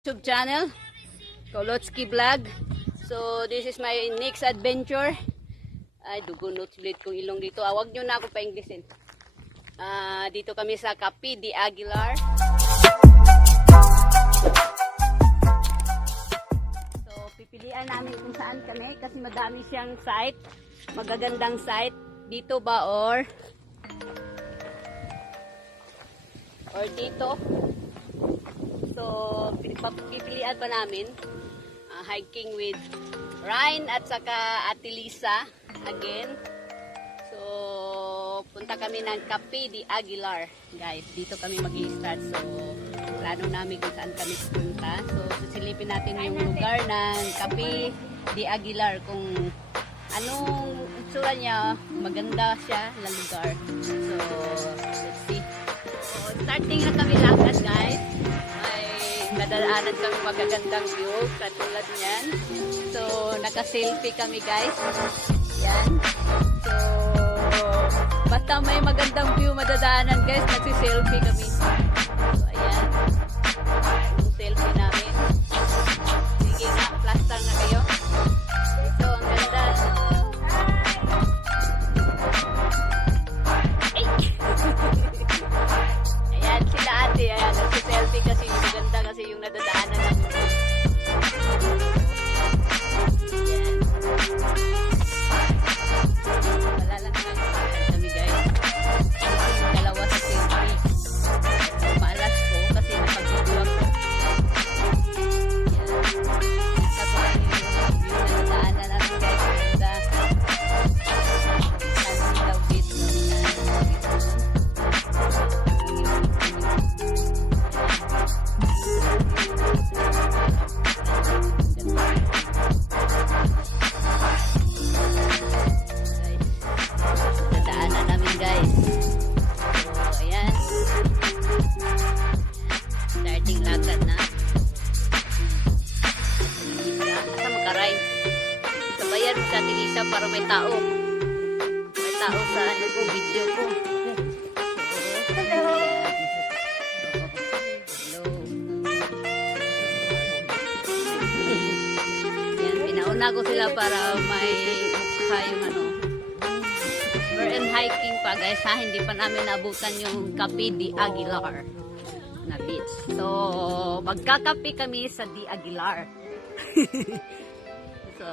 YouTube channel, Kolotsky Vlog. So this is my next adventure. Ay, dugunot ulit kong ilong dito. Huwag nyo na ako pa-Englishin. Dito kami sa Cape de Aguilar. So pipilian namin kung saan kami kasi madami siyang site. Magagandang site. Dito ba or dito? So, pipilian pa namin hiking with Ryan at saka Ate Lisa again. So, punta kami ng Cape de Aguilar. Guys, dito kami mag-i-start. So, plano namin kung saan kami punta. So, susilipin natin yung lugar ng Cape de Aguilar. Kung anong itsura niya, maganda siya na lugar. So, let's see. So, starting na kami lakad, guys. Nadaanan kami magagandang view katulad niyan. So, naka-selfie kami guys. Yan. So, basta may magandang view madadaanan guys, nagsi-selfie kami. So, ayan. Yung selfie namin. Sige nga, plaster na kayo. Ito, ang ganda. Ay! Ayan, sila ate. Ayan, nagsi-selfie kasi maganda kasi yung nadadaanan namin. Ayan. Wala lang kami guys. Yung dalawa sa selfie. Maalas ko kasi napag-vlog ko. Ayan. Tapos yung nadadaanan namin guys. Maganda. Saan daw dito. Nadaanan namin guys. So ayan. Starting lakad na. Asa makaray. Sabayan sa Tilisa para may tao. May tao sa ano ko, video ko. Hello. Pinauna ko sila para may mukha yung ano. We're in hiking pa guys ha. Hindi pa namin naabutan yung Cape de Aguilar na beach. So, magkakape kami sa de Aguilar. So,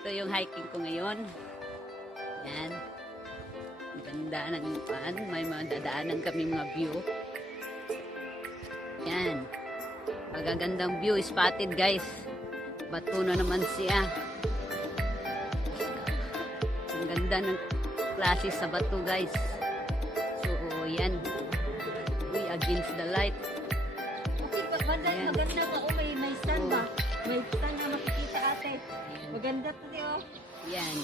ito yung hiking ko ngayon. Yan. Ang ganda ng pan. May madadaanan kami mga view. Yan. Magagandang view. Spotted guys. Bato na naman siya. Ang ganda ng klase sa bato guys. So yan. We against the light. Maganda ka. Oh, may stand ba? May stand na makikita ate. Maganda to di oh. Yan.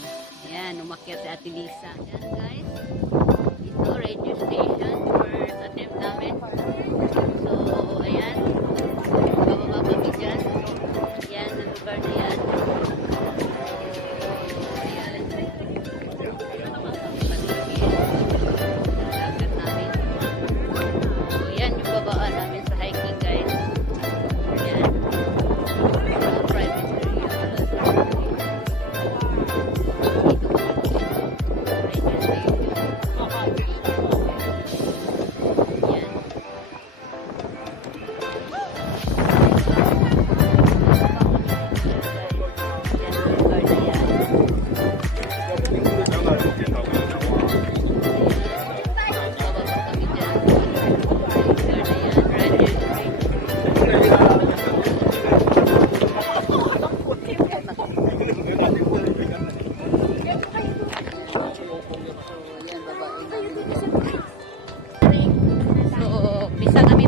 Yan. Umakyat si Ate Lisa. Yan guys. Ito radio station. First attempt namin. So ayan. Bababa kami dyan. Yan, ang lugar na yan. Ayan. Nalagat namin. So, yan yung babaan namin sa hiking, guys. Yan. Private area. Yan.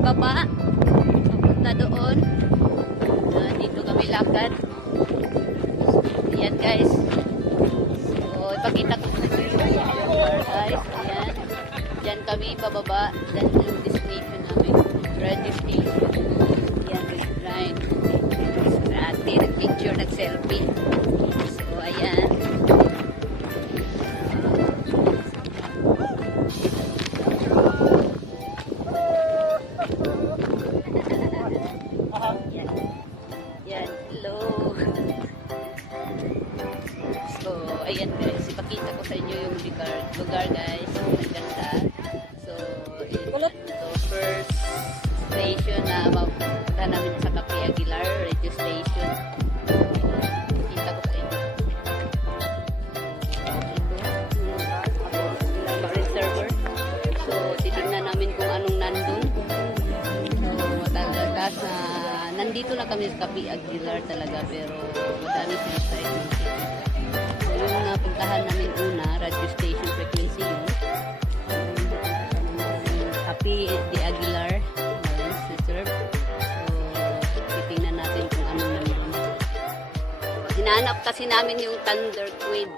Baba, papunta doon. Dito kami lakad. Ayan guys. So, ipakita ko sa guys. Ayan. Diyan kami bababa. Diyan yung destination namin. Radio station. Ayan, Ryan. Ate, nag-picture, nag-selfie. So, ayan. ayan guys, ipakita ko sa inyo yung lugar guys. Ang ganda. So, first station na mapunta namin sa Cafe Aguilar, radio station. Ipakita ko sa inyo. Ito, reservoir. So, titignan namin kung anong nandun. So, matagal na nandito na kami sa Cafe Aguilar talaga, pero madami sila sa inyo. So, yung napuntahan namin una, radio station frequency yun. Cafe de Aguilar, reserve. So, titingnan natin kung anong namin. Hinahanap kasi namin yung Thunder Queen.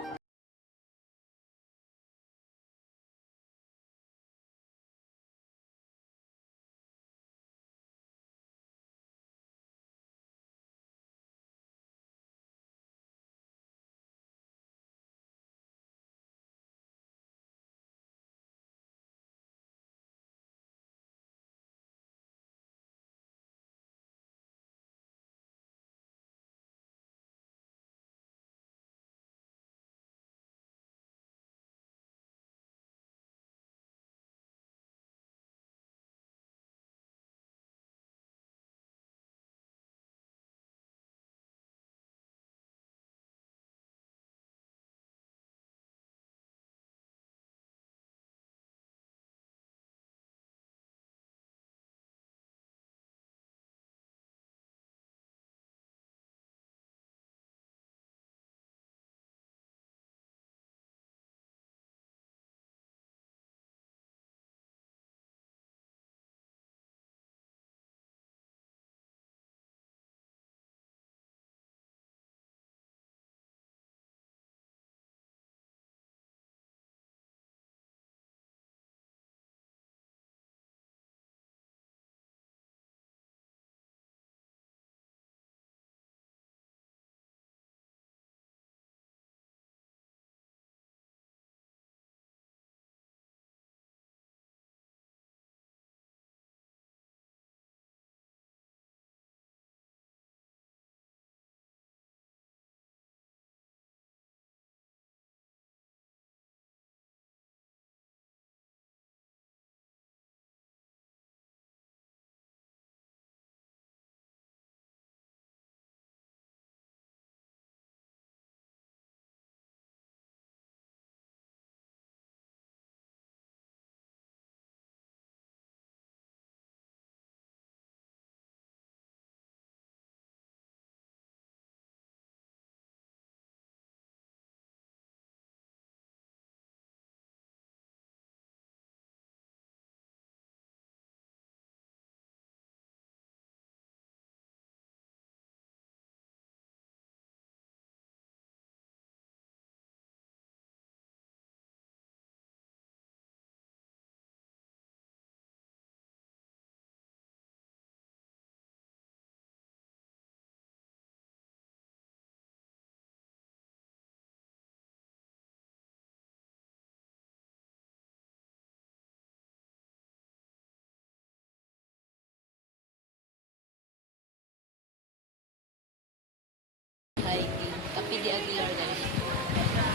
Hiking. Cafe de Aguilar guys.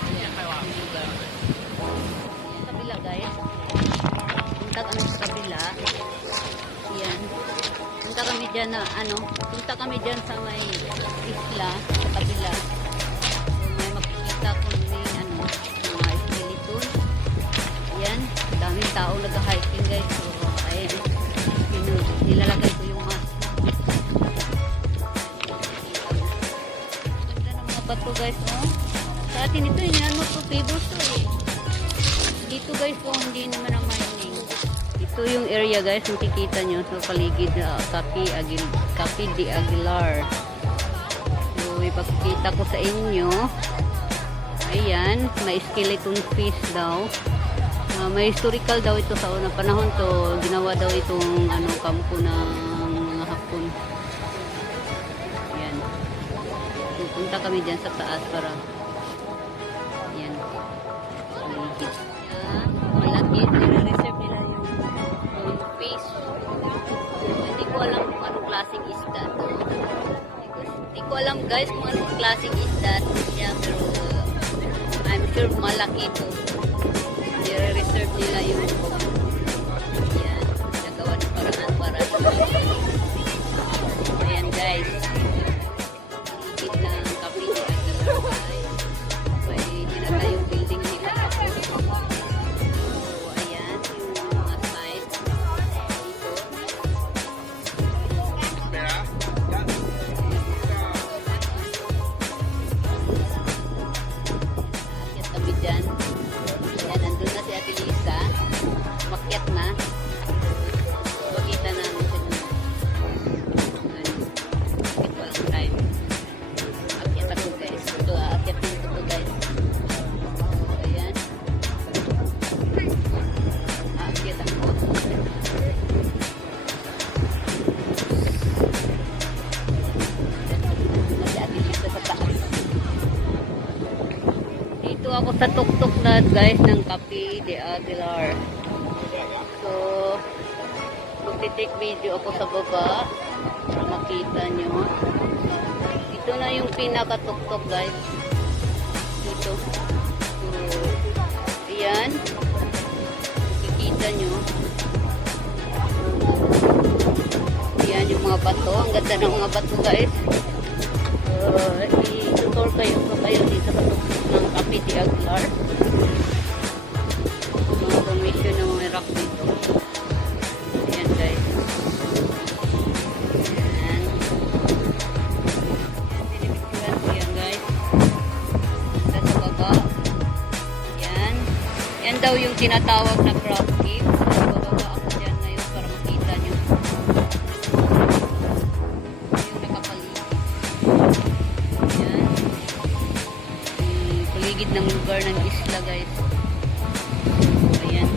Ayan, yung lugar. Ayan, kabila guys. Punta kami sa kabila. Ayan. Punta kami dyan na punta kami dyan sa may isla, sa kabila. So, may makikita kung may mga skeleton. Ayan. Daming tao nag-hiking guys. So, ayan. Nilalagay ko yung mask. Bato guys, oh. Sa atin ito, to tables to eh. Dito guys, oh, hindi naman ang mining. Ito yung area guys, makikita nyo sa paligid na Cafe de Aguilar. So, ipakikita ko sa inyo. Ayan, may skeleton fish daw. May historical daw ito sa unang panahon to. Ginawa daw itong kampo ng mga Hapon. Ayan. Punta kami dyan sa taas para yan paligid. Malaki, nire-reserve nila yung fish. Hindi ko alam kung anong klaseng isda to. Hindi ko alam guys kung anong klaseng isda to siya, pero I'm sure malaki to. I-reserve nila yung yan. Nagawa ng paraan para ayan guys. Higit ng kape ni Aguilar. May tinatayong building nila. So, ayan. Yung mga side. Dito. Akyat kami dyan. Ayan, nandun na si Ate Lisa. Umakyat na. Makita namin siya dun. Bakit walang time? Akyat ako guys. Ito akyat din ito guys. Ayan. Akyat ako. Si Ate Lisa sa taas. Dito ako sa tuktok na guys ng Cafe de Aguilar. So, magti-take video ako sa baba para makita nyo. Ito na yung pinaka-tuktok guys. Dito. So, ayan. Makikita nyo. Ayan yung mga bato. Ang ganda ng mga bato guys. I-tour kayo dito sa tuktok ng Cafe de Aguilar. Mga formation ng mga rock dito. Ayan guys. Ayan. Pinipicturan ko yan guys. Sa baba. Ayan. Yan daw yung tinatawag na crab cave. Bababa ako dyan ngayon para makita nyo. Yung nakapaligid. Ayan. Yung paligid ng lugar ng isla guys. Ayan.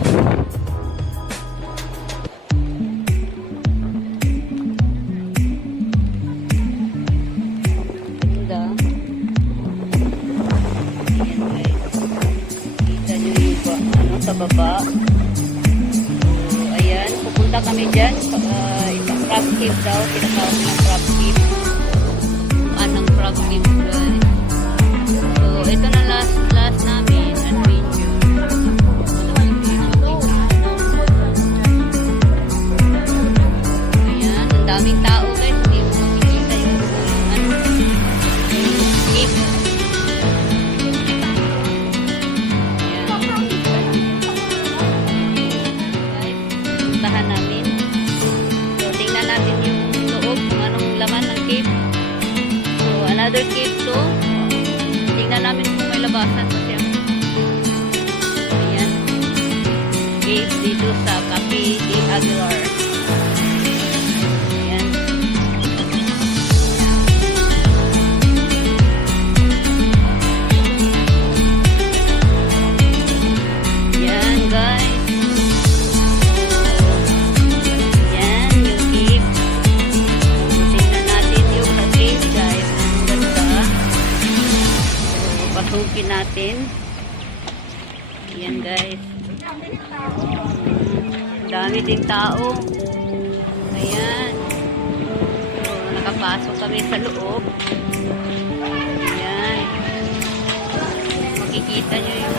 Ganda. Ayan guys. Kita nyo yung sa baba. So, ayan. Pupunta kami dyan. Isang crab cave daw. Tinatawag na crab cave. Anong crab cave guys. So, ito na last namin adventure. Ayan, ang daming tao guys. Hindi mo makikita yung keep. Ayan. Guys, puntahan namin. So, tingnan natin yung loob kung anong laman ng cave. So, another cave to. Tingnan namin kung may labasan kasi ayan. Cave dito sa Cafe de Aguilar. Ayan. Ayan guys. Ayan yung cave. Tingnan natin yung sa cave guys. Ang ganda. Pasukin natin. Ayan guys. Dami ding tao. Ayan. So, nakapasok kami sa loob. Ayan. Makikita nyo yung